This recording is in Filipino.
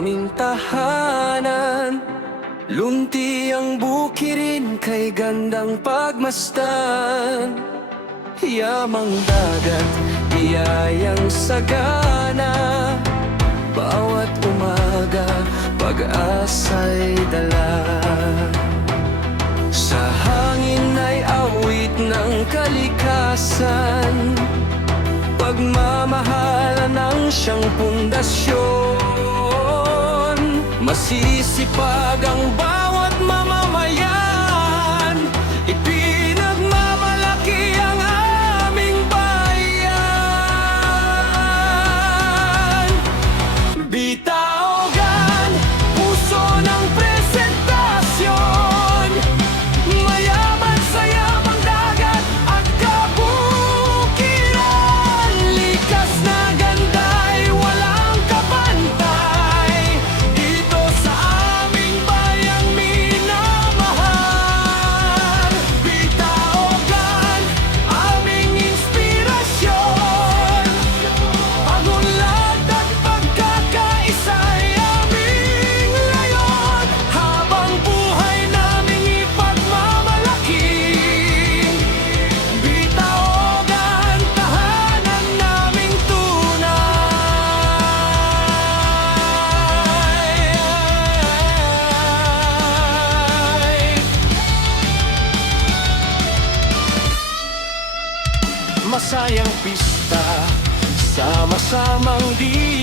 aming tahanan. Lunti ang bukirin kay gandang pagmasdan. Yamang dagat, biyayang sagana. Bawat umaga, pag-asa'y dala. Sa hangin ay awit ng kalikasan. Pagmamahalan ang siyang pundasyon. Masisipag ang bawat mamamayan. Ipinagmamalaki ang aming bayan. Bitaogan, puso ng presentasyon. Mayaman sa yamang dagat at kabukiran. Likas na ganda'y walang kapantay. Dito sa aming bayang minamahal. Bitaogan, aming inspirasyon. Pagunlad at pagkakaisa'y aming layon. Habang buhay naming ipagmamalaki. Bitaogan, tahanan naming tunay. Masayang pista, sama-samang di